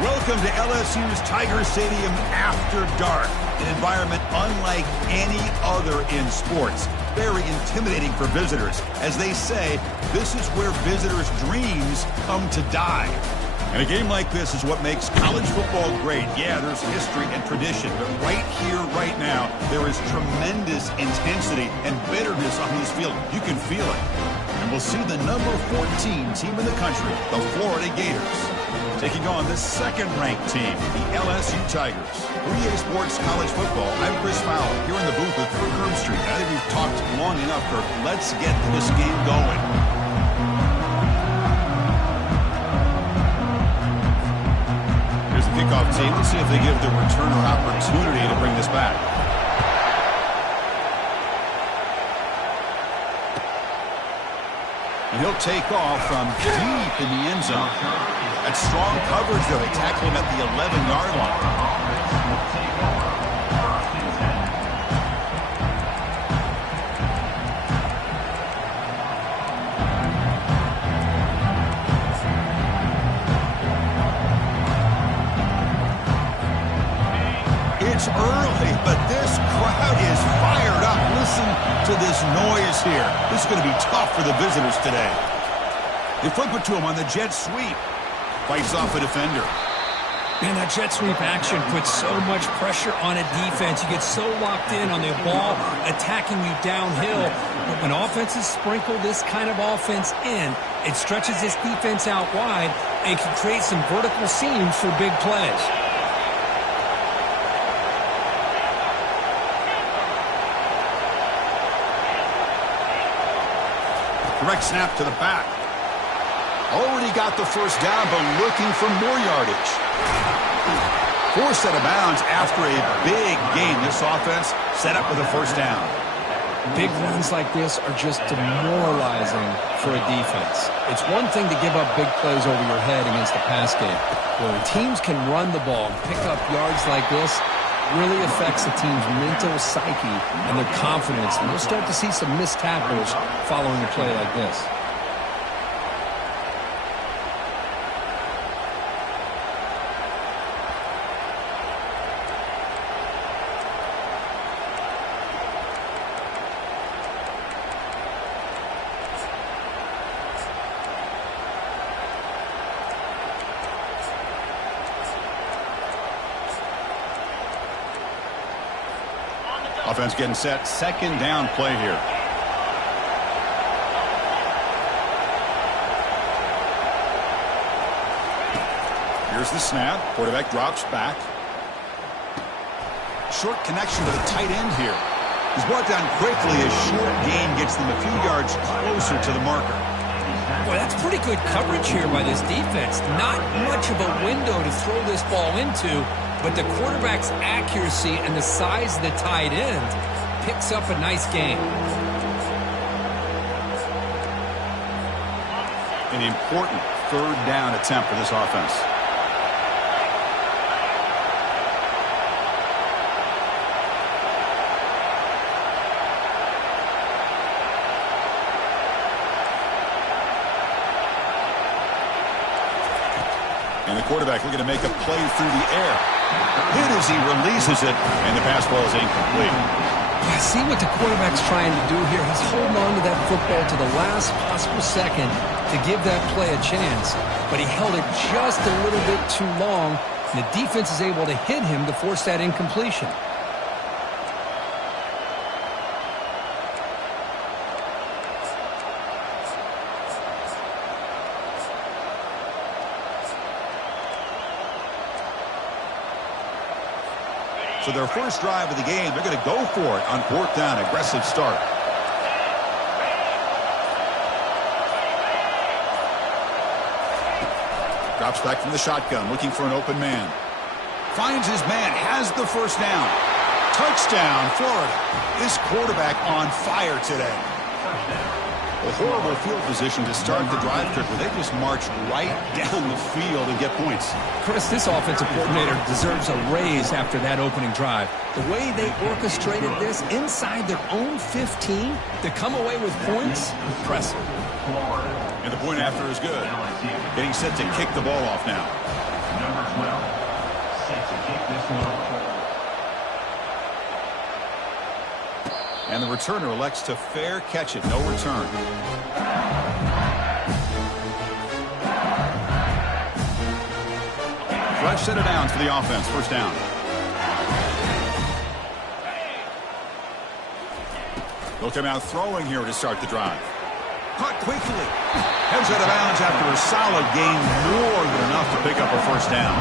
Welcome to LSU's Tiger Stadium after dark, an environment unlike any other in sports. Very intimidating for visitors. As they say, this is where visitors' dreams come to die. And a game like this is what makes college football great. Yeah, there's history and tradition, but right here, right now, there is tremendous intensity and bitterness on this field. You can feel it. And we'll see the number 14 team in the country, the Florida Gators, taking on the second-ranked team, the LSU Tigers. For EA Sports College Football, I'm Chris Fowler, here in the booth with Kirk Herbstreit. I think we've talked long enough, Kirk. Let's get this game going. Here's the kickoff team. Let's see if they give the returner opportunity to bring this back. And he'll take off from deep in the end zone. That's strong coverage, though. They tackle him at the 11-yard line. It's early, but this crowd is fired up. Listen to this noise here. This is going to be tough for the visitors today. They flip it to him on the jet sweep. Fights off a defender. Man, that jet sweep action puts so much pressure on a defense. You get so locked in on the ball attacking you downhill. But when offenses sprinkle this kind of offense in, it stretches this defense out wide and can create some vertical seams for big plays. Direct snap to the back. Already got the first down, but looking for more yardage. Forced out of bounds after a big gain. This offense set up with a first down. Big runs like this are just demoralizing for a defense. It's one thing to give up big plays over your head against the pass game. But when teams can run the ball and pick up yards like this, really affects the team's mental psyche and their confidence. And you'll start to see some missed tackles following a play like this. Offense getting set. Second down play here. Here's the snap. Quarterback drops back. Short connection to the tight end here. He's brought down quickly. A short gain gets them a few yards closer to the marker. Boy, that's pretty good coverage here by this defense. Not much of a window to throw this ball into, but the quarterback's accuracy and the size of the tight end picks up a nice gain. An important third down attempt for this offense. And the quarterback looking to make a play through the air. Hit as he releases it, and the pass ball is incomplete. I see what the quarterback's trying to do here. He's holding on to that football to the last possible second to give that play a chance. But he held it just a little bit too long, and the defense is able to hit him to force that incompletion. So their first drive of the game, they're going to go for it on fourth down. Aggressive start. Drops back from the shotgun, looking for an open man. Finds his man, has the first down. Touchdown, Florida. This quarterback on fire today. A horrible field position to start the drive trip where they just march right down the field and get points. Chris, this offensive coordinator deserves a raise after that opening drive. The way they orchestrated this inside their own 15 to come away with points, impressive. And the point after is good. Getting set to kick the ball off now. Number 12, set to kick this one off. And the returner elects to fair catch it. No return. Fresh set of downs for the offense. First down. They'll come out throwing here to start the drive. Caught quickly. Heads out of bounds after a solid gain. More than enough to pick up a first down.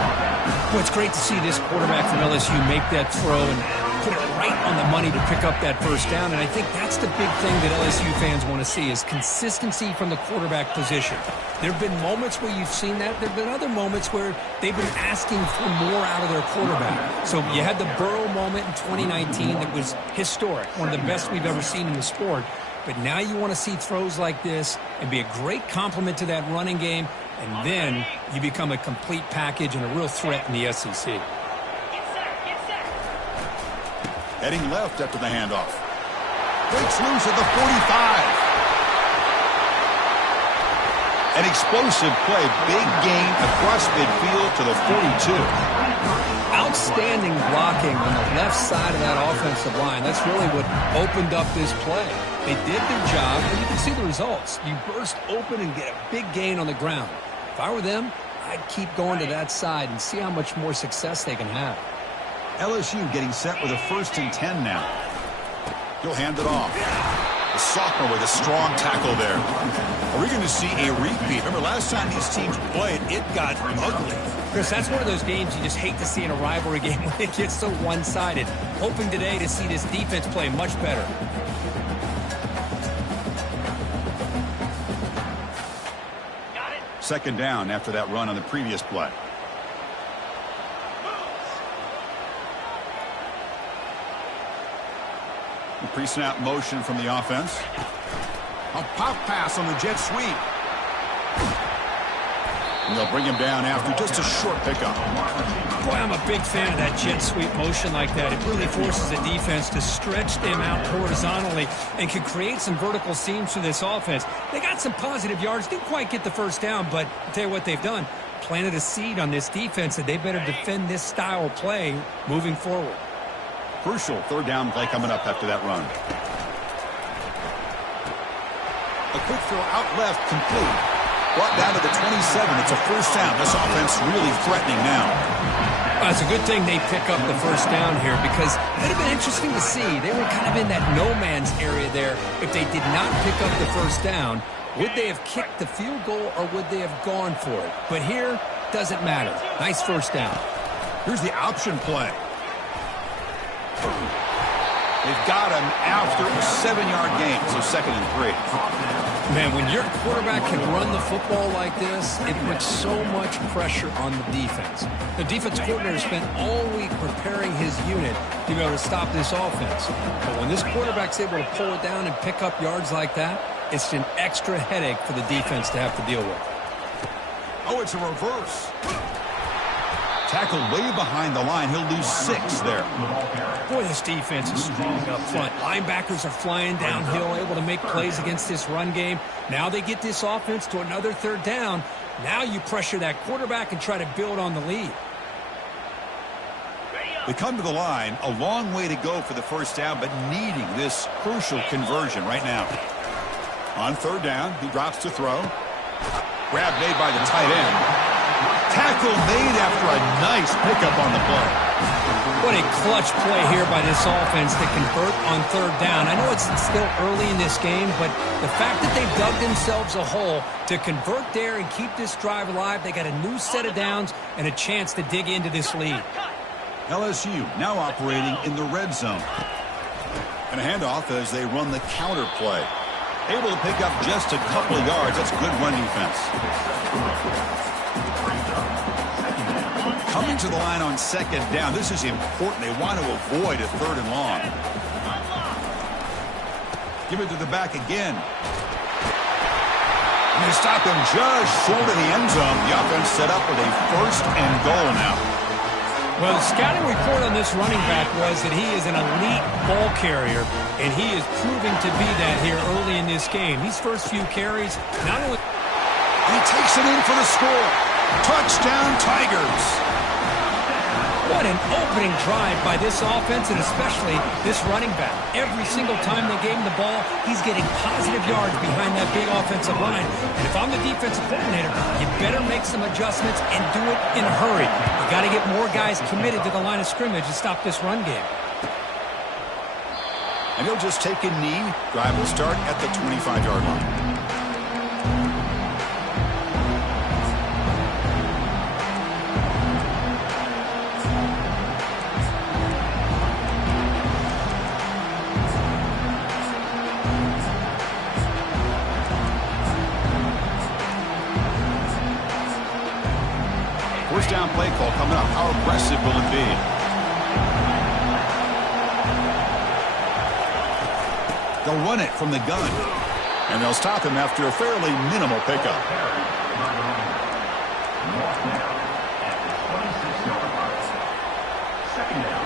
Well, it's great to see this quarterback from LSU make that throw and put it right on the money to pick up that first down. And I think that's the big thing that LSU fans want to see is consistency from the quarterback position. There have been moments where you've seen that. There have been other moments where they've been asking for more out of their quarterback. So you had the Burrow moment in 2019 that was historic, one of the best we've ever seen in the sport. But now you want to see throws like this and be a great complement to that running game, and then you become a complete package and a real threat in the SEC. Heading left after the handoff. Breaks loose at the 45. An explosive play. Big gain across midfield to the 42. Outstanding blocking on the left side of that offensive line. That's really what opened up this play. They did their job, and you can see the results. You burst open and get a big gain on the ground. If I were them, I'd keep going to that side and see how much more success they can have. LSU getting set with a 1st and 10 now. He'll hand it off. The sophomore with a strong tackle there. Are we going to see a repeat? Remember, last time these teams played, it got ugly. Chris, that's one of those games you just hate to see in a rivalry game when it gets so one-sided. Hoping today to see this defense play much better. Second down after that run on the previous play. The pre-snap motion from the offense. A pop pass on the jet sweep. And they'll bring him down after just a short pickup. Boy, I'm a big fan of that jet sweep motion like that. It really forces the defense to stretch them out horizontally and can create some vertical seams for this offense. They got some positive yards. Didn't quite get the first down, but I'll tell you what they've done. Planted a seed on this defense that they better defend this style of play moving forward. Crucial third down play coming up after that run. A quick throw out left, complete. Brought down to the 27. It's a first down. This offense really threatening now. Well, it's a good thing they pick up the first down here because it would have been interesting to see. They were kind of in that no man's area there. If they did not pick up the first down, would they have kicked the field goal or would they have gone for it? But here, doesn't matter. Nice first down. Here's the option play. They've got him after a 7-yard gain, so 2nd and 3. Man, when your quarterback can run the football like this, it puts so much pressure on the defense. The defense coordinator spent all week preparing his unit to be able to stop this offense. But when this quarterback's able to pull it down and pick up yards like that, it's an extra headache for the defense to have to deal with. Oh, it's a reverse. Tackled way behind the line. He'll lose 6 there. Boy, this defense is strong up front. Linebackers are flying downhill, able to make plays against this run game. Now they get this offense to another third down. Now you pressure that quarterback and try to build on the lead. They come to the line. A long way to go for the first down, but needing this crucial conversion right now. On third down, he drops to throw. Grab made by the tight end. Tackle made after a nice pickup on the play. What a clutch play here by this offense to convert on third down. I know it's still early in this game, but the fact that they've dug themselves a hole to convert there and keep this drive alive, they got a new set of downs and a chance to dig into this lead. LSU now operating in the red zone. And a handoff as they run the counter play. Able to pick up just a couple of yards. That's good run defense. Coming to the line on second down. This is important. They want to avoid a 3rd and long. Give it to the back again. And they stop him just short of the end zone. The offense set up with a 1st and goal now. Well, the scouting report on this running back was that he is an elite ball carrier, and he is proving to be that here early in this game. These first few carries, not only... And he takes it in for the score. Touchdown, Tigers. What an opening drive by this offense, and especially this running back. Every single time they gave him the ball, he's getting positive yards behind that big offensive line. And if I'm the defensive coordinator, you better make some adjustments and do it in a hurry. You got to get more guys committed to the line of scrimmage to stop this run game. And he'll just take a knee. Drive will start at the 25-yard line. First down play call coming up. How aggressive will it be? They'll run it from the gun. And they'll stop him after a fairly minimal pickup. Second down.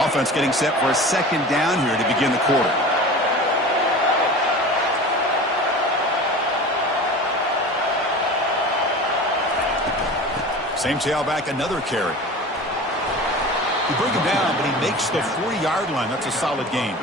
Offense getting set for a second down here to begin the quarter. Same tailback, another carry. You bring him down, but he makes the 40-yard line. That's a solid gain.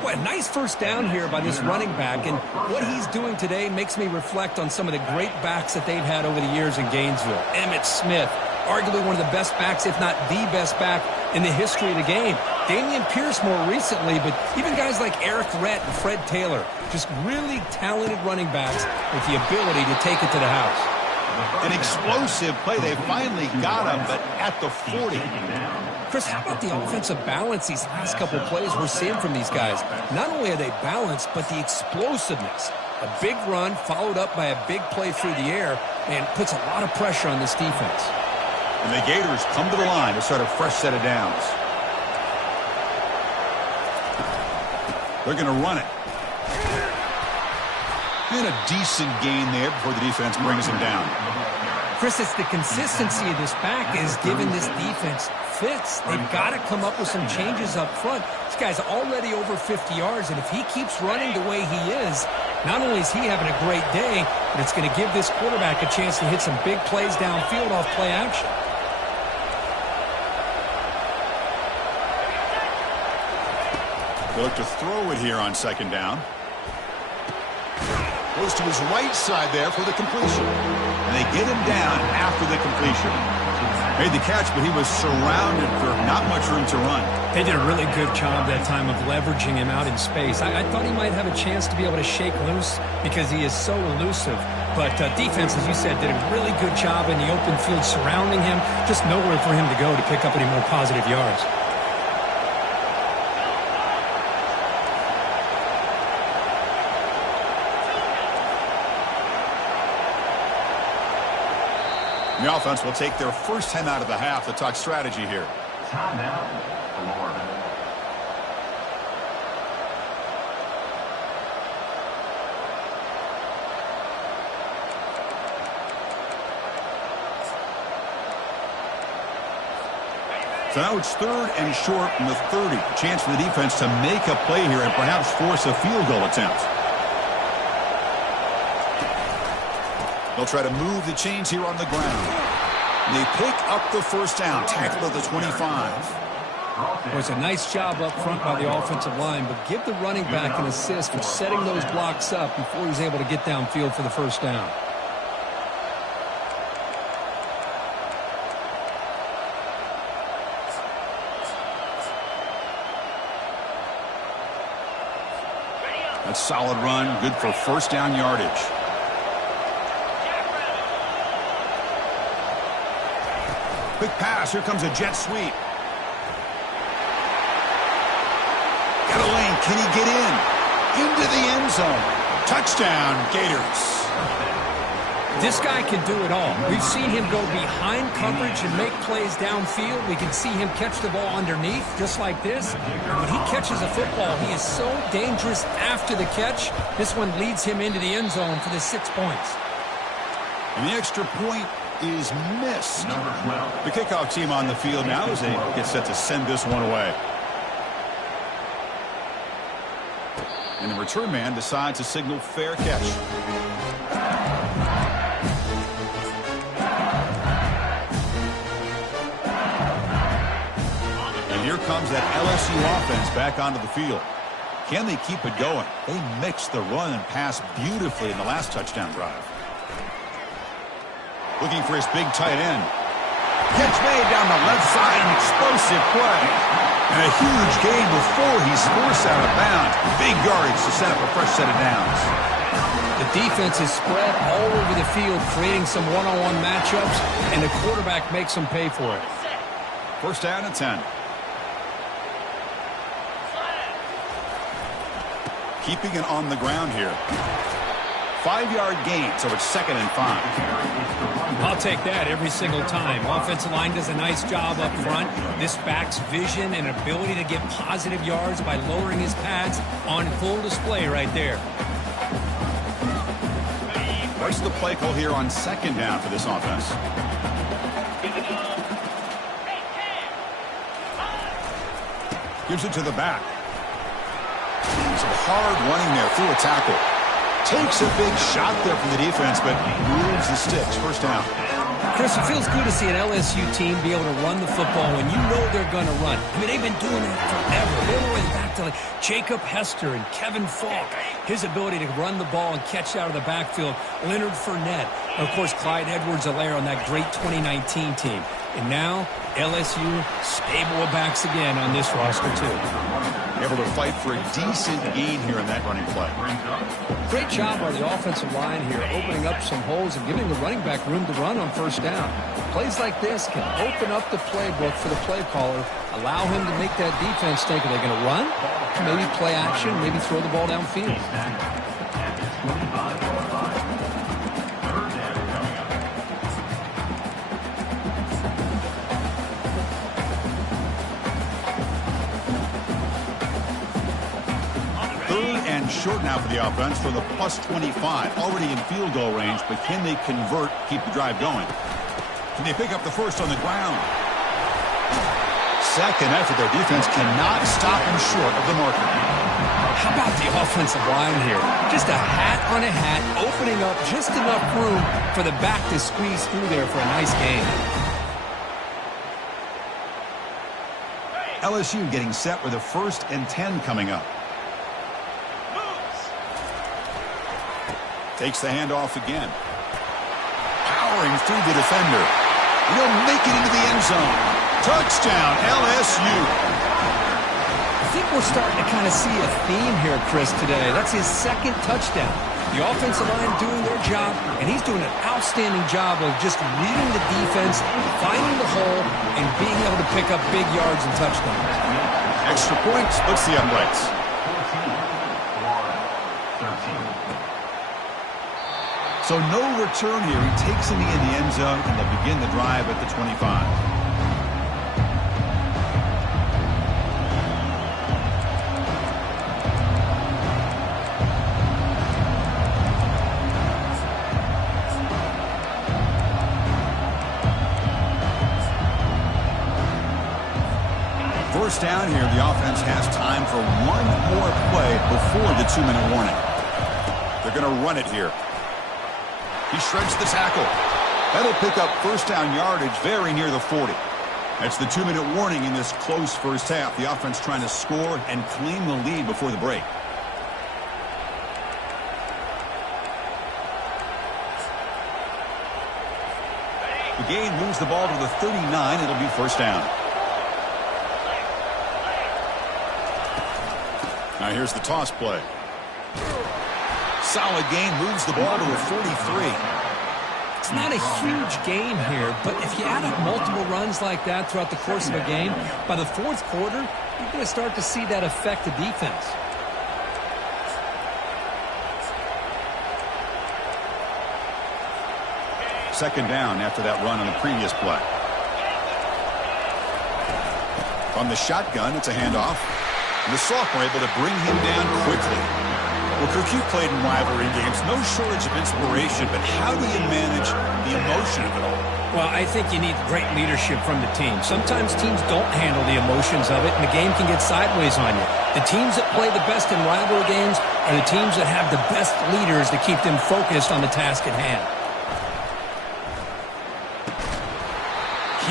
What a nice first down here by this running back, and what he's doing today makes me reflect on some of the great backs that they've had over the years in Gainesville. Emmitt Smith, arguably one of the best backs, if not the best back in the history of the game. Damian Pierce more recently, but even guys like Eric Rhett and Fred Taylor, just really talented running backs with the ability to take it to the house. An explosive play. They finally got him, but at the 40. Chris, how about the offensive balance these last couple of plays we're seeing from these guys? Not only are they balanced, but the explosiveness. A big run followed up by a big play through the air, and puts a lot of pressure on this defense. And the Gators come to the line to start a fresh set of downs. They're going to run it. And a decent gain there before the defense brings him down. Chris, it's the consistency of this back is giving this defense fits. They've got to come up with some changes up front. This guy's already over 50 yards, and if he keeps running the way he is, not only is he having a great day, but it's going to give this quarterback a chance to hit some big plays downfield off play action. They look to throw it here on second down. Goes to his right side there for the completion. And they get him down after the completion. Made the catch, but he was surrounded for not much room to run. They did a really good job that time of leveraging him out in space. I thought he might have a chance to be able to shake loose because he is so elusive. But defense, as you said, did a really good job in the open field surrounding him. Just nowhere for him to go to pick up any more positive yards. The offense will take their first time out of the half to talk strategy here. Timeout, Florida. So now it's third and short from the 30. A chance for the defense to make a play here and perhaps force a field goal attempt. They'll try to move the chains here on the ground. And they pick up the first down, tackle at the 25. Was a nice job up front by the offensive line, but give the running back an assist for setting those blocks up before he's able to get downfield for the first down. That's a solid run, good for first down yardage. Quick pass, here comes a jet sweep. Got a lane, can he get in? Into the end zone. Touchdown, Gators. This guy can do it all. We've seen him go behind coverage and make plays downfield. We can see him catch the ball underneath, just like this. When he catches a football, he is so dangerous after the catch. This one leads him into the end zone for the 6 points. And the extra point is missed. The kickoff team on the field now as they get set to send this one away. And the return man decides to signal fair catch. And here comes that LSU offense back onto the field. Can they keep it going? They mixed the run and pass beautifully in the last touchdown drive. Looking for his big tight end. Catch made down the left side, an explosive play. And a huge gain before he's forced out of bounds. Big yardage to set up a fresh set of downs. The defense is spread all over the field, creating some one-on-one matchups, and the quarterback makes them pay for it. First down and 10. Keeping it on the ground here. 5-yard gain, so it's 2nd and 5. I'll take that every single time. Offensive line does a nice job up front. This back's vision and ability to get positive yards by lowering his pads on full display right there. What's the play call here on 2nd down for this offense? Gives it to the back. Some hard running there through a tackle. Takes a big shot there from the defense, but moves the sticks. First down. Chris, it feels good to see an LSU team be able to run the football when you know they're going to run. I mean, they've been doing that forever. All the way back to like Jacob Hester and Kevin Falk. His ability to run the ball and catch out of the backfield. Leonard Fournette. And of course, Clyde Edwards-Helaire on that great 2019 team. And now, LSU stable of backs again on this roster, too. Able to fight for a decent gain here in that running play. Great job by the offensive line here, opening up some holes and giving the running back room to run on first down. Plays like this can open up the playbook for the play caller, allow him to make that defense think, are they going to run? Maybe play action, maybe throw the ball downfield. Short now for the offense from the +25. Already in field goal range, but can they convert, keep the drive going? Can they pick up the first on the ground? Second effort, their defense cannot stop them short of the marker. How about the offensive line here? Just a hat on a hat, opening up just enough room for the back to squeeze through there for a nice gain. LSU getting set with a 1st and 10 coming up. Takes the handoff again. Powering through the defender. He'll make it into the end zone. Touchdown, LSU. I think we're starting to kind of see a theme here, Chris, today. That's his 2nd touchdown. The offensive line doing their job, and he's doing an outstanding job of just reading the defense, finding the hole, and being able to pick up big yards and touchdowns. Extra point splits the uprights. So no return here. He takes it in the end zone, and they'll begin the drive at the 25. First down here, the offense has time for one more play before the 2-minute warning. They're going to run it here. He shreds the tackle. That'll pick up first down yardage very near the 40. That's the 2-minute warning in this close first half. The offense trying to score and claim the lead before the break. The gain moves the ball to the 39. It'll be first down. Now here's the toss play. Solid gain, moves the ball to the 43. It's not a huge gain here, but if you add up multiple runs like that throughout the course of a game, by the 4th quarter, you're going to start to see that affect the defense. second down after that run on the previous play. From the shotgun, it's a handoff. And the sophomore able to bring him down quickly. Well, Kirk, you played in rivalry games. No shortage of inspiration, but how do you manage the emotion of it all? Well, I think you need great leadership from the team. Sometimes teams don't handle the emotions of it, and the game can get sideways on you. The teams that play the best in rivalry games are the teams that have the best leaders to keep them focused on the task at hand.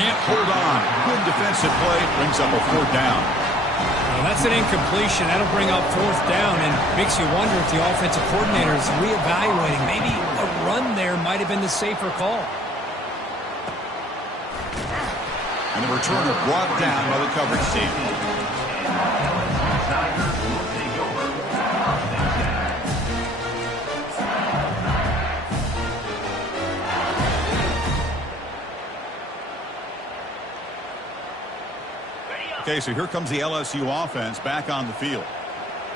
Can't hold on. Good defensive play. Brings up a fourth down. Well, that's an incompletion. That'll bring up fourth down and makes you wonder if the offensive coordinator is reevaluating. Maybe a run there might have been the safer call. And the returner brought down by the coverage team. Okay, so here comes the LSU offense back on the field.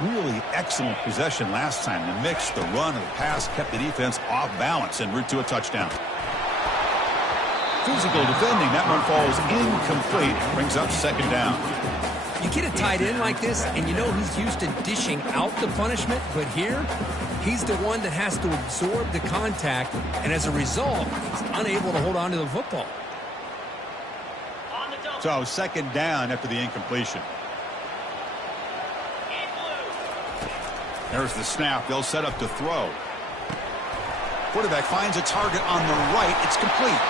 Really excellent possession last time. The mix, the run, and the pass kept the defense off balance en route to a touchdown. Physical defending. That one falls incomplete. Brings up second down. You get a tight end like this, and you know he's used to dishing out the punishment, but here, he's the one that has to absorb the contact, and as a result, he's unable to hold on to the football. So second down after the incompletion. There's the snap. They'll set up to throw. Quarterback finds a target on the right. It's complete.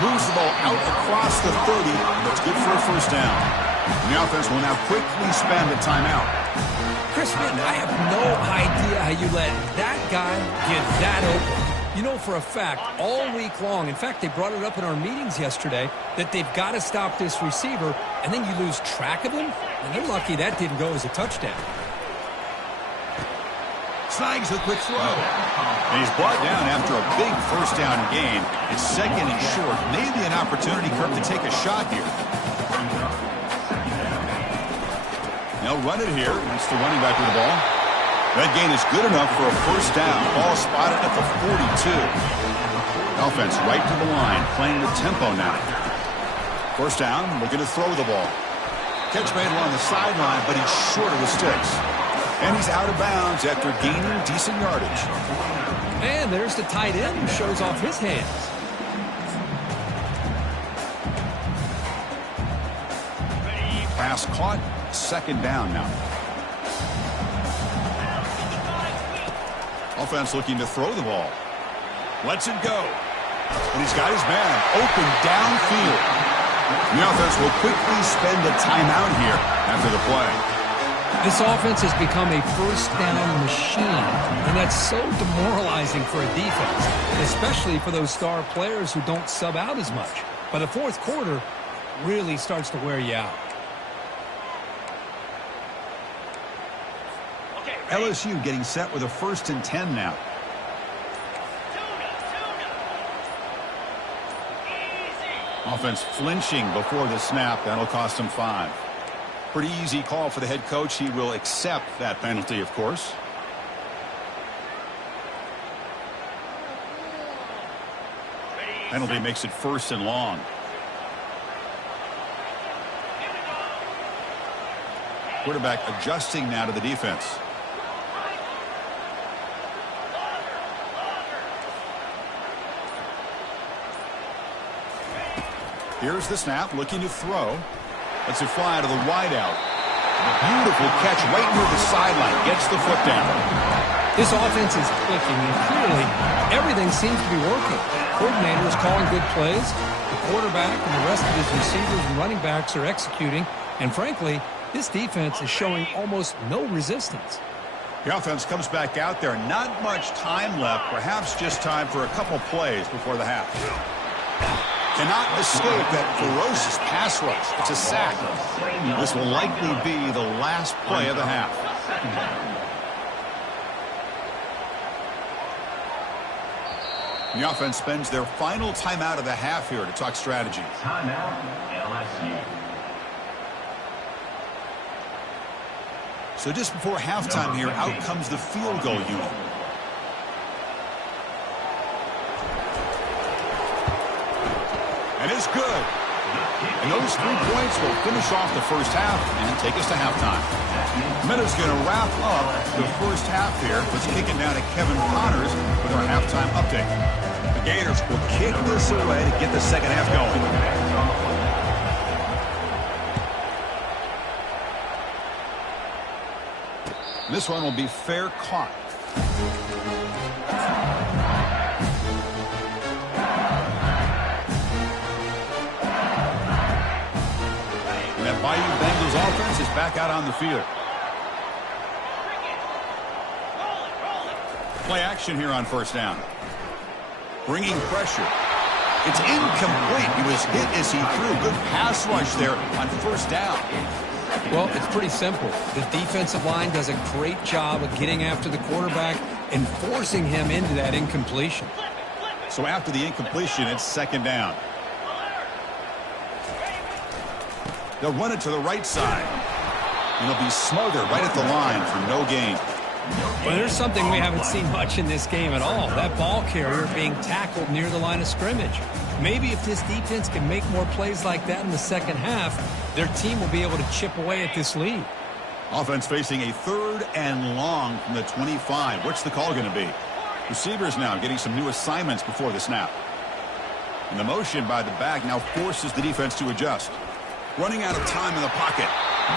Moves the ball out across the 30. That's good for a first down. And the offense will now quickly spend a timeout. Chris, man, I have no idea how you let that guy get that open. You know for a fact, all week long, in fact, they brought it up in our meetings yesterday, that they've got to stop this receiver, and then you lose track of him, and they're lucky that didn't go as a touchdown. Snags the quick throw. And he's brought down after a big first down gain. It's second and short. Maybe an opportunity, Kirk, to take a shot here. They'll run it here. That's the running back with the ball. That gain is good enough for a first down. Ball spotted at the 42. Offense right to the line, playing with tempo now. First down, looking to throw the ball. Catch made along the sideline, but he's short of the sticks. And he's out of bounds after gaining decent yardage. And there's the tight end who shows off his hands. Pass caught, second down now. Offense looking to throw the ball. Lets it go. And he's got his man open downfield. The offense will quickly spend a timeout here after the play. This offense has become a first down machine, and that's so demoralizing for a defense, especially for those star players who don't sub out as much. But the fourth quarter really starts to wear you out. LSU getting set with a 1st and 10 now. Offense flinching before the snap. That'll cost him 5. Pretty easy call for the head coach. He will accept that penalty, of course. Penalty makes it 1st and long. Quarterback adjusting now to the defense. Here's the snap, looking to throw. Lets it fly to the wideout. Beautiful catch right near the sideline. Gets the foot down. This offense is clicking, and clearly everything seems to be working. Coordinator is calling good plays. The quarterback and the rest of his receivers and running backs are executing. And frankly, this defense is showing almost no resistance. The offense comes back out there. Not much time left. Perhaps just time for a couple plays before the half. Cannot escape that ferocious pass rush. It's a sack. This will likely be the last play of the half. The offense spends their final timeout of the half here to talk strategy. Timeout, LSU. So just before halftime here, out comes the field goal unit. And it's good. And those 3 points will finish off the first half and take us to halftime. Minutes going to wrap up the first half here. Let's kick it down to Kevin Connors with our halftime update. The Gators will kick this away to get the second half going. This one will be fair caught. And that Bayou Bengals offense is back out on the field. Play action here on first down. Bringing pressure. It's incomplete. He was hit as he threw. Good pass rush there on first down. Well, it's pretty simple. The defensive line does a great job of getting after the quarterback and forcing him into that incompletion. So after the incompletion, it's second down. They'll run it to the right side. And he'll be smothered right at the line for no gain. Well, there's something we haven't seen much in this game at all. That ball carrier being tackled near the line of scrimmage. Maybe if this defense can make more plays like that in the second half, their team will be able to chip away at this lead. Offense facing a 3rd and long from the 25. What's the call going to be? Receivers now getting some new assignments before the snap. And the motion by the back now forces the defense to adjust. Running out of time in the pocket.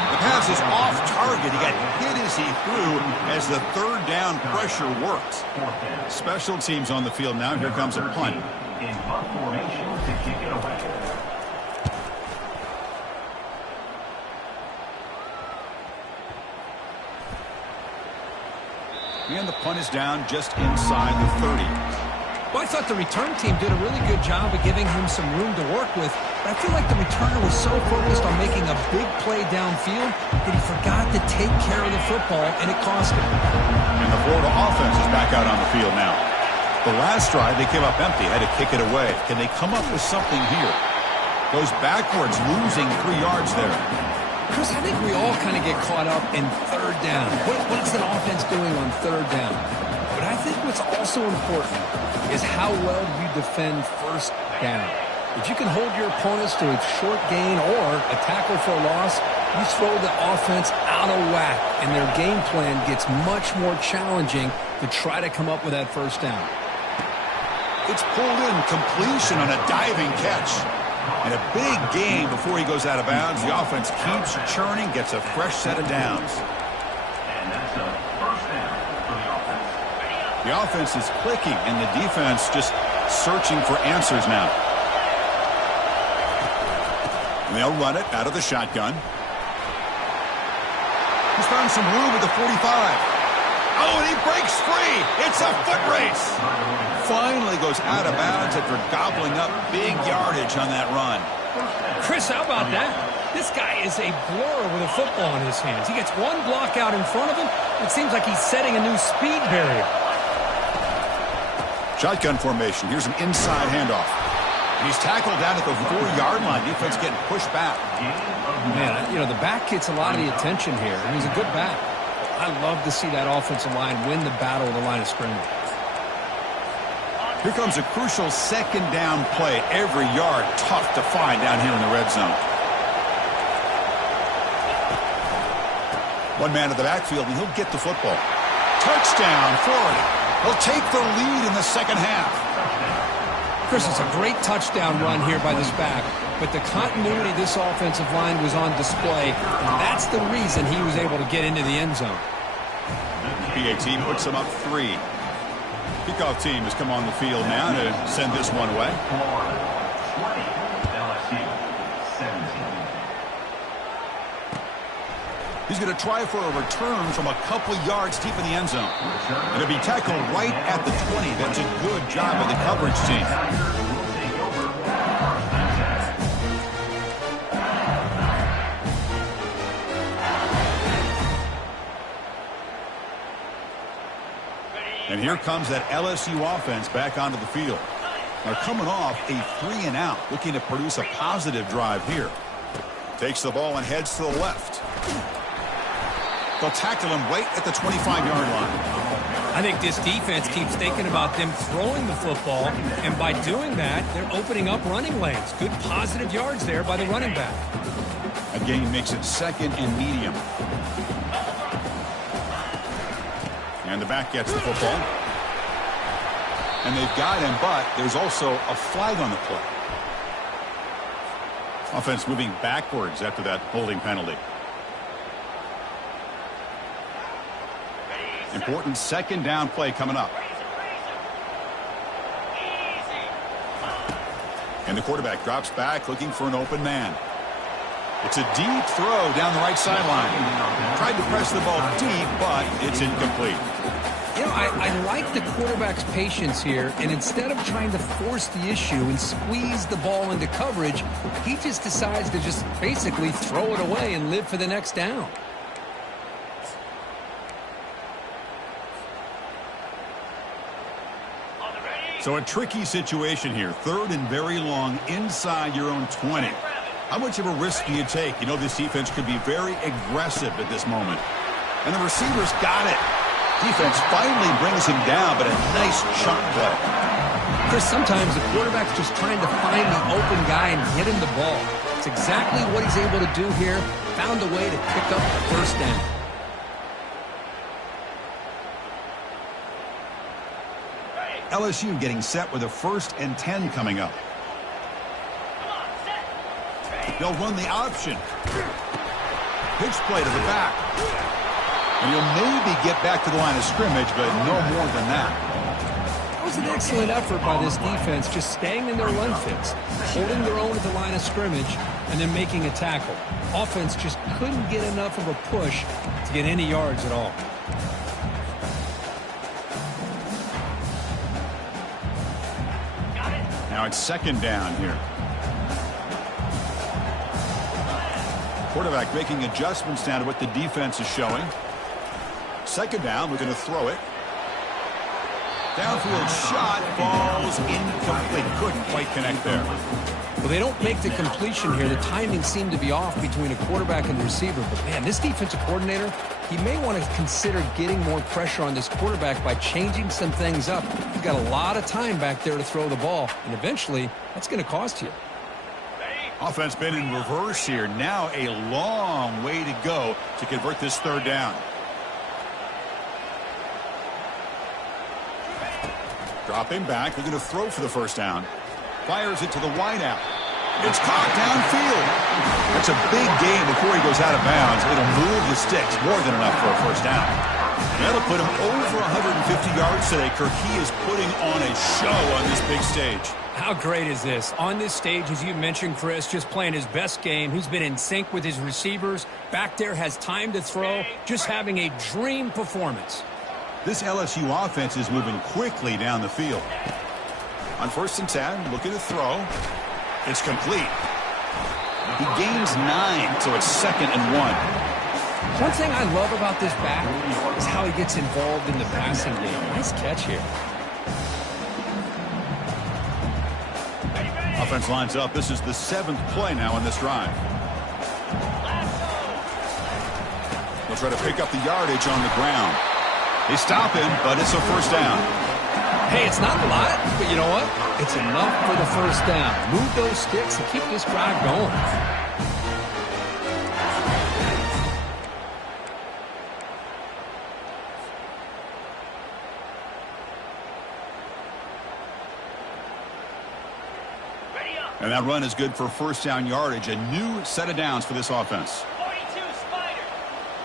The pass is off target. He got hit as he threw as the 3rd down pressure works. Special teams on the field now. Here comes a punt. In punt formation to kick it away. And the punt is down just inside the 30. Well, I thought the return team did a really good job of giving him some room to work with, but I feel like the returner was so focused on making a big play downfield that he forgot to take care of the football, and it cost him. And the Florida offense is back out on the field now. The last drive, they came up empty, had to kick it away. Can they come up with something here? Goes backwards, losing 3 yards there. Chris, I think we all kind of get caught up in 3rd down. What's an offense doing on 3rd down? But I think what's also important is how well you defend 1st down. If you can hold your opponents to a short gain or a tackle for a loss, you throw the offense out of whack, and their game plan gets much more challenging to try to come up with that 1st down. It's pulled in, completion on a diving catch. And a big gain before he goes out of bounds. The offense keeps churning, gets a fresh set of downs. And that's a 1st down for the offense. The offense is clicking, and the defense just searching for answers now. And they'll run it out of the shotgun. He's found some room at the 45. Oh, and he breaks free. It's a foot race. Finally goes out of bounds after gobbling up big yardage on that run. Chris, how about that? This guy is a blur with a football in his hands. He gets one block out in front of him. It seems like he's setting a new speed barrier. Shotgun formation. Here's an inside handoff. He's tackled down at the 4-yard line. Defense getting pushed back. Man, you know, the back gets a lot of the attention here, and he's a good back. I love to see that offensive line win the battle of the line of scrimmage. Here comes a crucial 2nd down play. Every yard tough to find down here in the red zone. One man in the backfield, and he'll get the football. Touchdown, Florida. They'll take the lead in the second half. Chris, it's a great touchdown run here by this back, but the continuity of this offensive line was on display, and that's the reason he was able to get into the end zone. PAT puts them up 3. Kickoff team has come on the field now to send this one away. 20, LSU 17. He's going to try for a return from a couple yards deep in the end zone. It'll be tackled right at the 20. That's a good job by the coverage team. And here comes that LSU offense back onto the field. They're coming off a 3-and-out, looking to produce a positive drive here. Takes the ball and heads to the left. They'll tackle him right at the 25-yard line. I think this defense keeps thinking about them throwing the football, and by doing that, they're opening up running lanes. Good positive yards there by the running back. A gain makes it 2nd and medium. And the back gets the football. And they've got him, but there's also a flag on the play. Offense moving backwards after that holding penalty. Important 2nd down play coming up. And the quarterback drops back looking for an open man. It's a deep throw down the right sideline. Tried to press the ball deep, but it's incomplete. You know, I like the quarterback's patience here, and instead of trying to force the issue and squeeze the ball into coverage, he just decides to just basically throw it away and live for the next down. So a tricky situation here. 3rd and very long inside your own 20. How much of a risk do you take? You know this defense could be very aggressive at this moment. And the receivers got it. Defense finally brings him down, but a nice chunk play. Chris, sometimes the quarterback's just trying to find the open guy and get him the ball. It's exactly what he's able to do here. Found a way to pick up the 1st down. LSU getting set with a 1st and 10 coming up. They'll run the option. Pitch play to the back. And he'll maybe get back to the line of scrimmage, but no more than that. That was an excellent effort by this defense, just staying in their run fits, holding their own at the line of scrimmage, and then making a tackle. Offense just couldn't get enough of a push to get any yards at all. Now it's 2nd down here. Quarterback making adjustments down to what the defense is showing. 2nd down, we're going to throw it. Downfield shot, falls incomplete. Couldn't quite connect there. Well, they don't make the completion here. The timing seemed to be off between a quarterback and the receiver. But, man, this defensive coordinator, he may want to consider getting more pressure on this quarterback by changing some things up. He's got a lot of time back there to throw the ball, and eventually that's going to cost you. Offense been in reverse here. Now a long way to go to convert this 3rd down. Dropping back. They're going to throw for the 1st down. Fires it to the wideout. It's caught downfield. That's a big gain before he goes out of bounds. It'll move the sticks more than enough for a 1st down. That'll put him over 150 yards today. Kirk, he is putting on a show on this big stage. How great is this? On this stage, as you mentioned, Chris, just playing his best game. He's been in sync with his receivers. Back there, has time to throw. Just having a dream performance. This LSU offense is moving quickly down the field. On 1st and 10, looking to throw. It's complete. He gains 9, so it's 2nd and 1. One thing I love about this back is how he gets involved in the passing game. Nice catch here. Offense lines up. This is the 7th play now on this drive. They'll try to pick up the yardage on the ground. They stop him, but it's a 1st down. Hey, it's not a lot, but you know what? It's enough for the 1st down. Move those sticks and keep this drive going. And that run is good for 1st down yardage. A new set of downs for this offense. 42 Spider.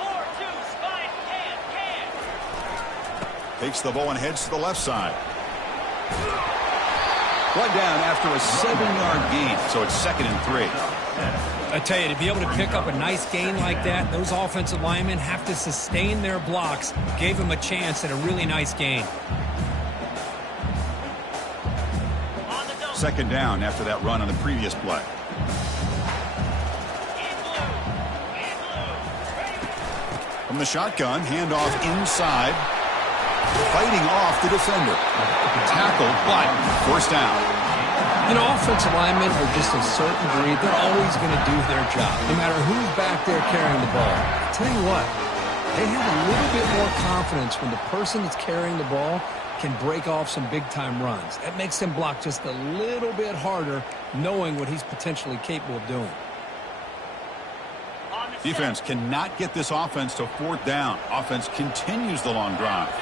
4-2 Spider. Can. Takes the ball and heads to the left side. One down after a 7-yard gain, so it's 2nd and 3. I tell you, to be able to pick up a nice gain like that, those offensive linemen have to sustain their blocks. Gave him a chance at a really nice gain. 2nd down after that run on the previous play. From the shotgun, handoff inside. Fighting off the defender. Tackle, but 1st down. You know, offensive linemen are just a certain breed. They're always going to do their job, no matter who's back there carrying the ball. I'll tell you what, They have a little bit more confidence when the person that's carrying the ball can break off some big-time runs. That makes them block just a little bit harder, knowing what he's potentially capable of doing. Defense cannot get this offense to fourth down. Offense continues the long drive.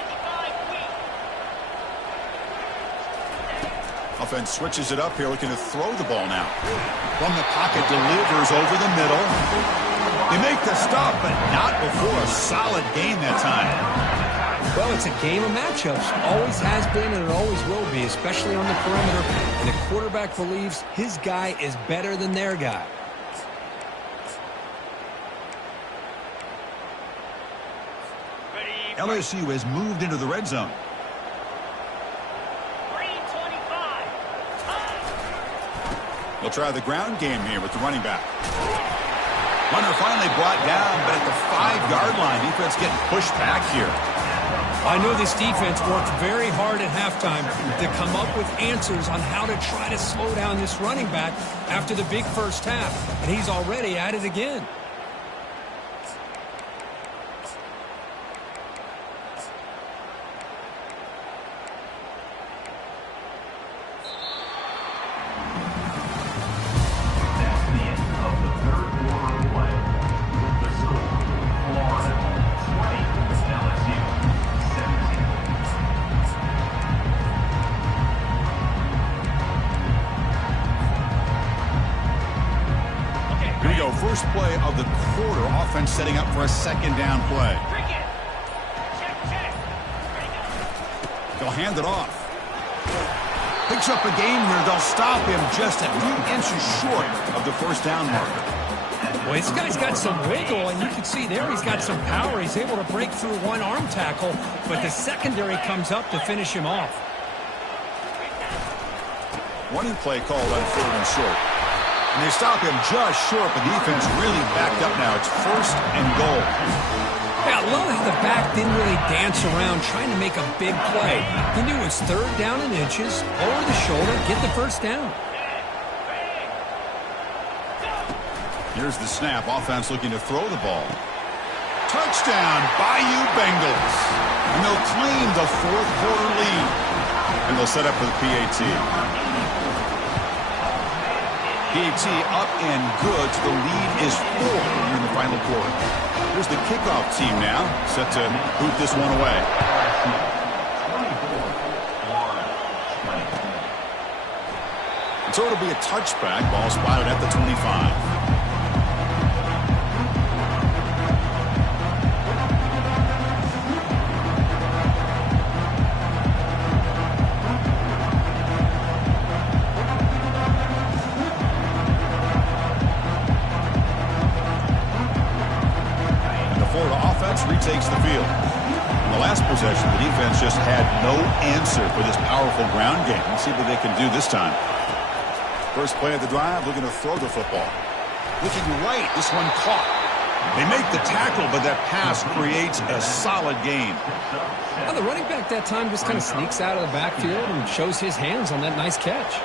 Offense switches it up here, looking to throw the ball now. From the pocket, delivers over the middle. They make the stop, but not before a solid gain that time. Well, it's a game of matchups. Always has been and it always will be, especially on the perimeter. And the quarterback believes his guy is better than their guy. LSU has moved into the red zone. They'll try the ground game here with the running back. Runner finally brought down, but at the 5-yard line, defense getting pushed back here. I know this defense worked very hard at halftime to come up with answers on how to try to slow down this running back after the big first half, and he's already at it again. First play of the quarter, offense setting up for a second down play. They'll hand it off. Picks up a gain here. They'll stop him just a few inches short of the first down marker. Well, this guy's got some wiggle, and you can see there he's got some power. He's able to break through one arm tackle, but the secondary comes up to finish him off. Running play called on 3rd and short. And they stop him just short, but defense really backed up now. It's 1st and goal. Yeah, I love how the back didn't really dance around trying to make a big play. He knew it's 3rd down in inches, over the shoulder, get the first down. Here's the snap. Offense looking to throw the ball. Touchdown, Bayou Bengals. And they'll claim the 4th quarter lead. And they'll set up for the PAT. PAT up and good. So the lead is 4 here in the final quarter. Here's the kickoff team now, set to boot this one away. And so it'll be a touchback. Ball spotted at the 25. Retakes the field. In the last possession, the defense just had no answer for this powerful ground game. Let's see what they can do this time. First play of the drive, looking to throw the football. Looking right, this one caught. They make the tackle, but that pass creates a solid gain. Well, the running back that time just kind of sneaks out of the backfield and shows his hands on that nice catch.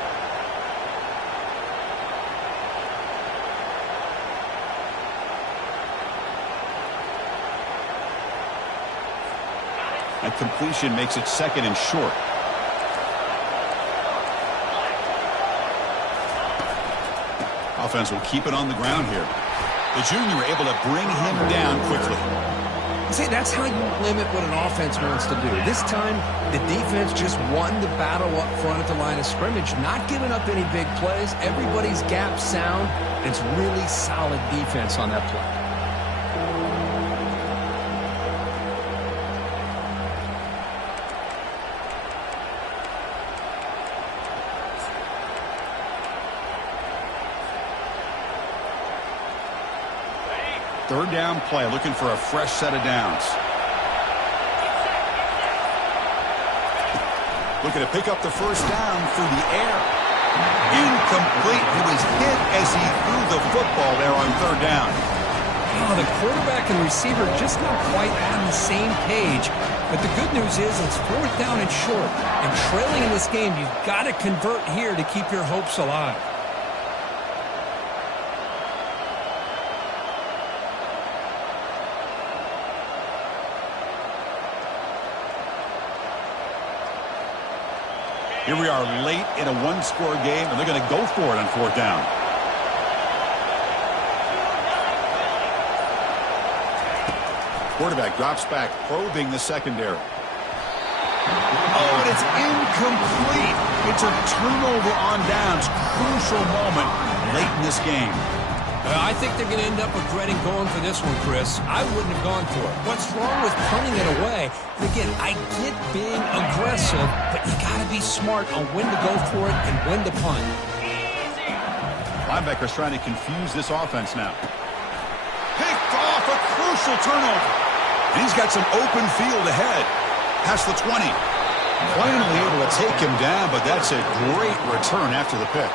That completion makes it 2nd and short. Offense will keep it on the ground here. The junior able to bring him down quickly. See, that's how you limit what an offense wants to do. This time, the defense just won the battle up front at the line of scrimmage, not giving up any big plays. Everybody's gap sound. It's really solid defense on that play. Third down play, looking for a fresh set of downs. Looking to pick up the first down through the air. Incomplete. He was hit as he threw the football there on 3rd down. Oh, the quarterback and receiver just not quite on the same page. But the good news is it's 4th down and short. And trailing in this game, you've got to convert here to keep your hopes alive. Here we are late in a one-score game, and they're going to go for it on fourth down. Quarterback drops back, probing the secondary. Oh, and it's incomplete. It's a turnover on downs. Crucial moment late in this game. I think they're going to end up regretting going for this one, Chris. I wouldn't have gone for it. What's wrong with punting it away? Again, I get being aggressive, but you got to be smart on when to go for it and when to punt. Linebacker's trying to confuse this offense now. Picked off, a crucial turnover. And he's got some open field ahead. Past the 20. Finally able to take him down, but that's a great return after the pick.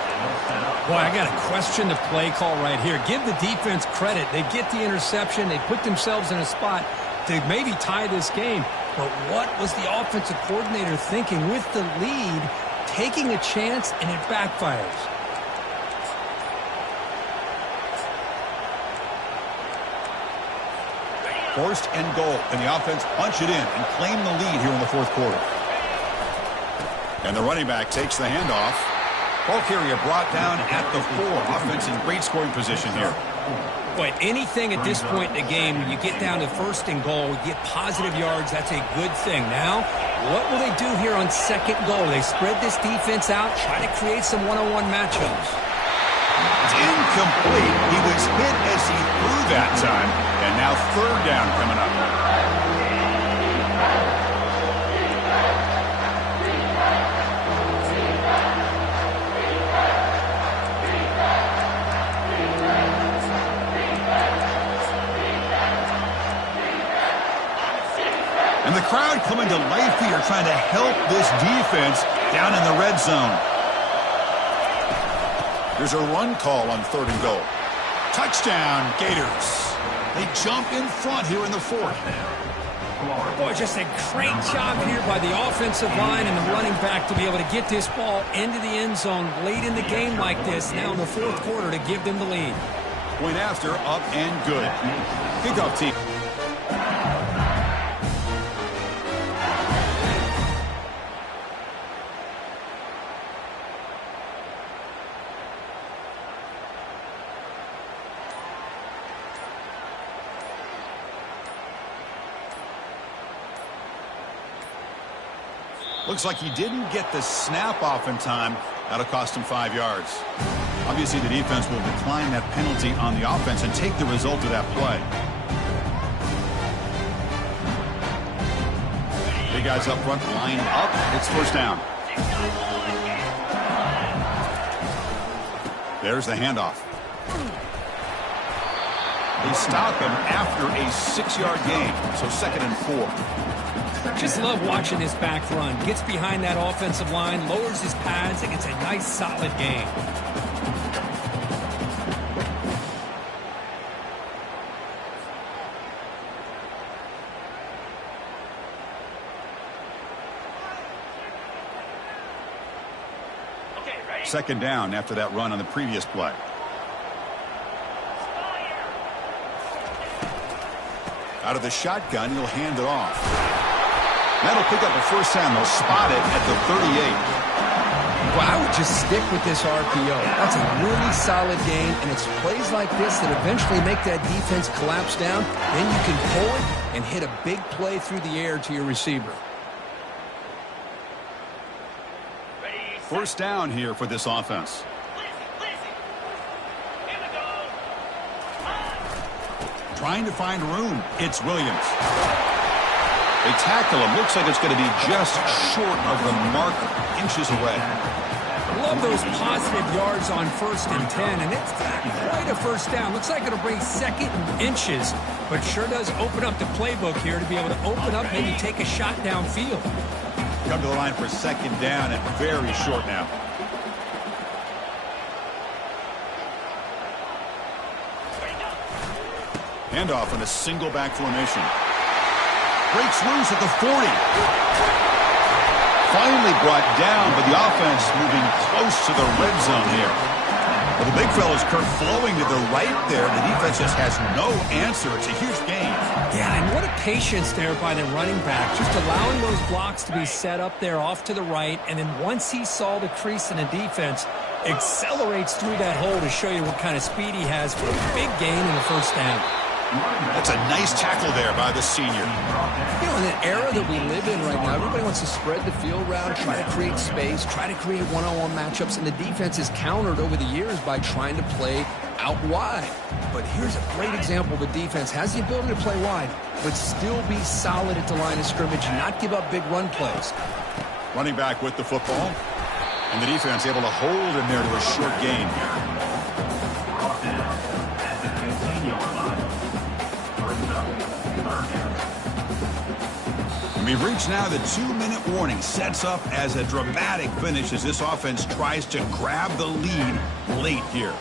Boy, I got to question the play call right here. Give the defense credit. They get the interception. They put themselves in a spot to maybe tie this game. But what was the offensive coordinator thinking with the lead, taking a chance, and it backfires? First and goal, and the offense punch it in and claim the lead here in the fourth quarter. And the running back takes the handoff. Ball carrier brought down at the 4. Offense in great scoring position here. But anything at this point in the game, when you get down to first and goal, you get positive yards, that's a good thing. Now, what will they do here on second goal? They spread this defense out, try to create some one-on-one matchups. It's incomplete. He was hit as he threw that time. And now third down coming up. And the crowd coming to life here, trying to help this defense down in the red zone. There's a run call on third and goal. Touchdown, Gators. They jump in front here in the fourth. Boy, just a great job here by the offensive line and the running back to be able to get this ball into the end zone late in the game like this, now in the fourth quarter, to give them the lead. Point after, up and good. Kickoff team. Looks like he didn't get the snap off in time. That'll cost him 5 yards. Obviously, the defense will decline that penalty on the offense and take the result of that play. Big guys up front, line up. It's first down. There's the handoff. They stop him after a 6-yard gain, so second and 4. Just love watching this back run. Gets behind that offensive line, lowers his pads, and gets a nice, solid gain. Second down after that run on the previous play. Out of the shotgun, he'll hand it off. That'll pick up a first down. They'll spot it at the 38. Well, I would just stick with this RPO. That's a really solid game, and it's plays like this that eventually make that defense collapse down. Then you can pull it and hit a big play through the air to your receiver. First down here for this offense. Trying to find room. It's Williams. They tackle him. Looks like it's going to be just short of the marker, inches away. Love those positive yards on 1st and 10, and it's not quite a first down. Looks like it'll bring second and inches, but sure does open up the playbook here to be able to open up, maybe take a shot downfield. Come to the line for second down and very short now. Handoff in a single back formation. Breaks loose at the 40. Finally brought down, but the offense moving close to the red zone here. Well, the big fella's Kirk flowing to the right there. The defense just has no answer. It's a huge gain. Yeah, and what a patience there by the running back. Just allowing those blocks to be set up there off to the right. And then once he saw the crease in the defense, accelerates through that hole to show you what kind of speed he has for a big gain in the first down. That's a nice tackle there by the senior. You know, in the era that we live in right now, everybody wants to spread the field around, try to create space, try to create one-on-one matchups, and the defense is countered over the years by trying to play out wide. But here's a great example. The defense has the ability to play wide, but still be solid at the line of scrimmage and not give up big run plays. Running back with the football. And the defense able to hold him there to a short gain. And we've reached now the 2-minute warning. Sets up as a dramatic finish as this offense tries to grab the lead late here.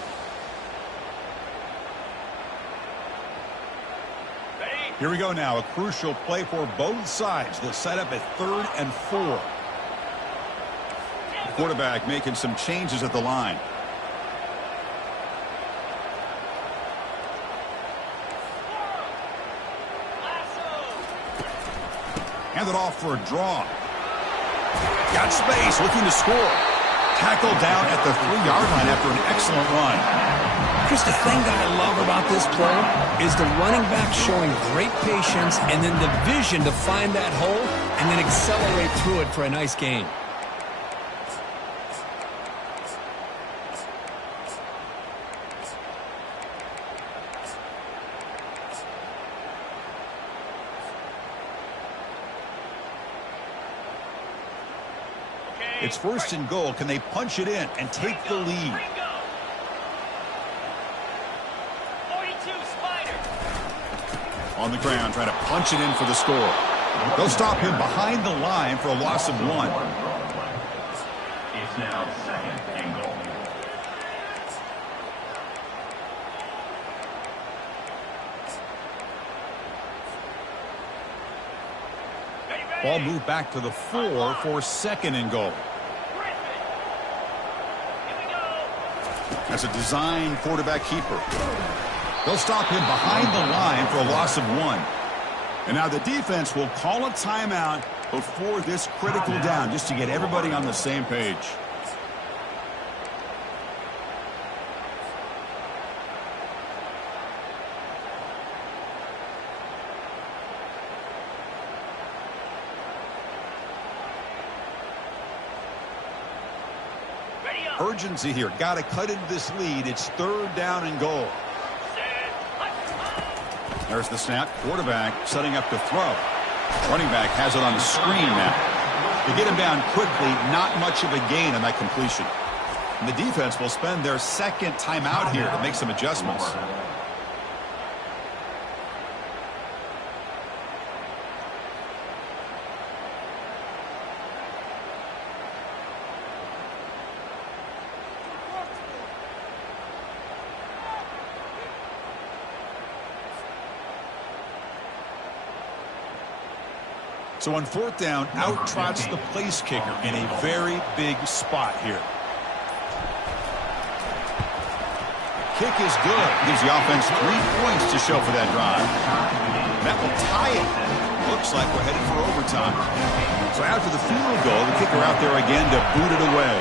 Here we go now. A crucial play for both sides. They'll set up at 3rd and 4. The quarterback making some changes at the line. Handed off for a draw. Got space, looking to score. Tackled down at the 3-yard line after an excellent run. Just the thing that I love about this play is the running back showing great patience and then the vision to find that hole and then accelerate through it for a nice gain. It's 1st and goal. Can they punch it in and take the lead? On the ground, trying to punch it in for the score. They'll stop him behind the line for a loss of 1. It's now 2nd and goal. Ball moved back to the 4 for 2nd and goal. As a design quarterback keeper. They'll stop him behind the line for a loss of 1. And now the defense will call a timeout before this critical down just to get everybody on the same page. Urgency here. Got to cut into this lead. It's 3rd down and goal. There's the snap. Quarterback setting up to throw. Running back has it on the screen now. To get him down quickly, not much of a gain on that completion. And the defense will spend their 2nd timeout here to make some adjustments. So on 4th down, out trots the place kicker in a very big spot here. Kick is good. Gives the offense 3 points to show for that drive. That will tie it. Looks like we're headed for overtime. So after the field goal, the kicker out there again to boot it away.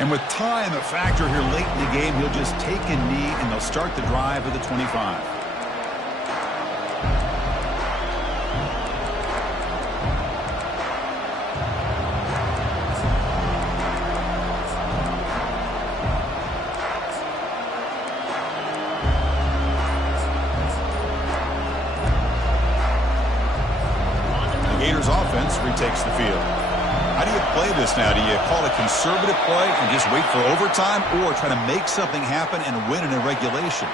And with time a factor here late in the game, he'll just take a knee and they'll start the drive at the 25. Gators offense retakes the field. How do you play this now? Do you call a conservative play and just wait for overtime, or try to make something happen and win in a regulation?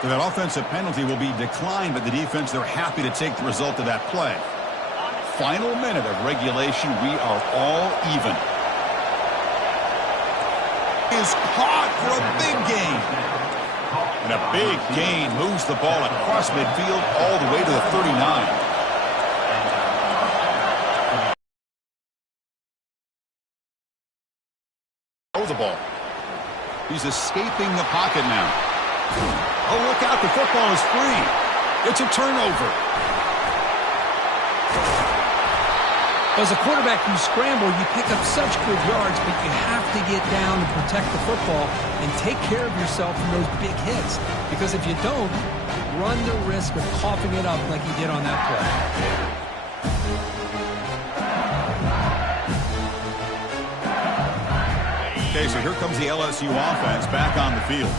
So that offensive penalty will be declined, but the defense, they're happy to take the result of that play. Final minute of regulation. We are all even. Is caught for a big gain. And a big gain moves the ball across midfield all the way to the 39. ball. He's escaping the pocket now. Oh, look out. The football is free. It's a turnover. As a quarterback, you scramble, you pick up such good yards, but you have to get down and protect the football and take care of yourself from those big hits. Because if you don't, run the risk of coughing it up like he did on that play. Okay, so here comes the LSU offense back on the field.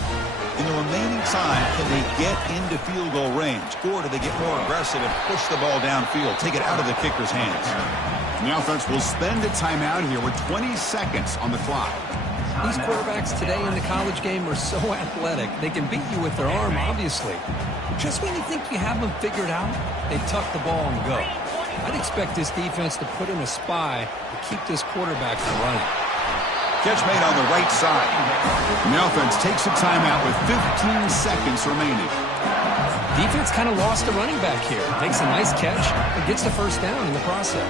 In the remaining time, can they get into field goal range? Or do they get more aggressive and push the ball downfield, take it out of the kicker's hands? And the offense will spend a timeout here with 20 seconds on the clock. These quarterbacks today in the college game are so athletic. They can beat you with their arm, obviously. Just when you think you have them figured out, they tuck the ball and go. I'd expect this defense to put in a spy to keep this quarterback from running. Catch made on the right side. And the offense takes a timeout with 15 seconds remaining. Defense kind of lost the running back here. Makes a nice catch and gets the first down in the process.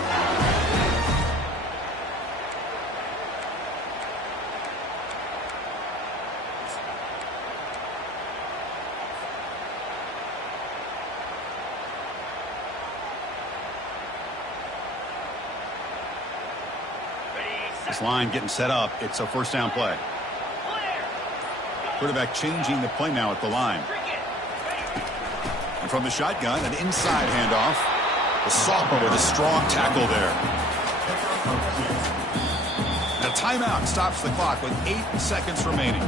This line getting set up. It's a first down play. Quarterback changing the play now at the line. And from the shotgun, an inside handoff. The sophomore with a strong tackle there. And a timeout stops the clock with 8 seconds remaining.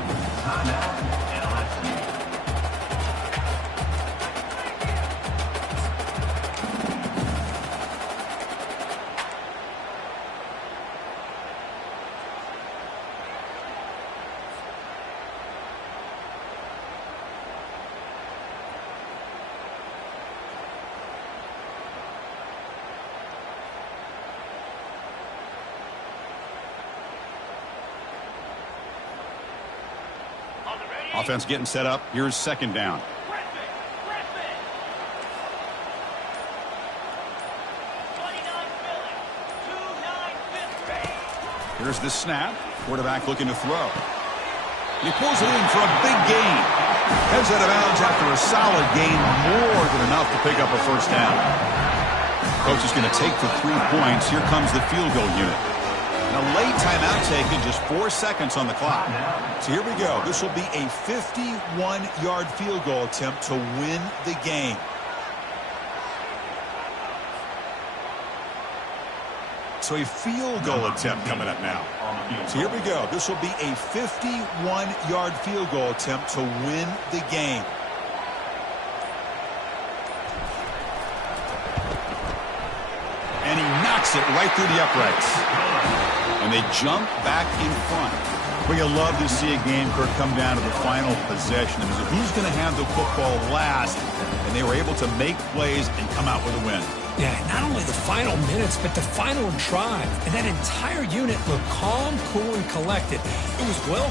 Offense getting set up. Here's second down. Here's the snap. Quarterback looking to throw. He pulls it in for a big gain. Heads out of bounds after a solid gain, more than enough to pick up a first down. Coach is going to take for 3 points. Here comes the field goal unit. And a late timeout taken, just 4 seconds on the clock. So here we go. This will be a 51-yard field goal attempt to win the game. So a field goal attempt coming up now. So here we go. This will be a 51-yard field goal attempt to win the game. And he knocks it right through the uprights. And they jump back in front. Well, you love to see a game, Kirk, come down to the final possession. Because who's going to have the football last? And they were able to make plays and come out with a win. Yeah, not only the final minutes, but the final drive. And that entire unit looked calm, cool, and collected. It was well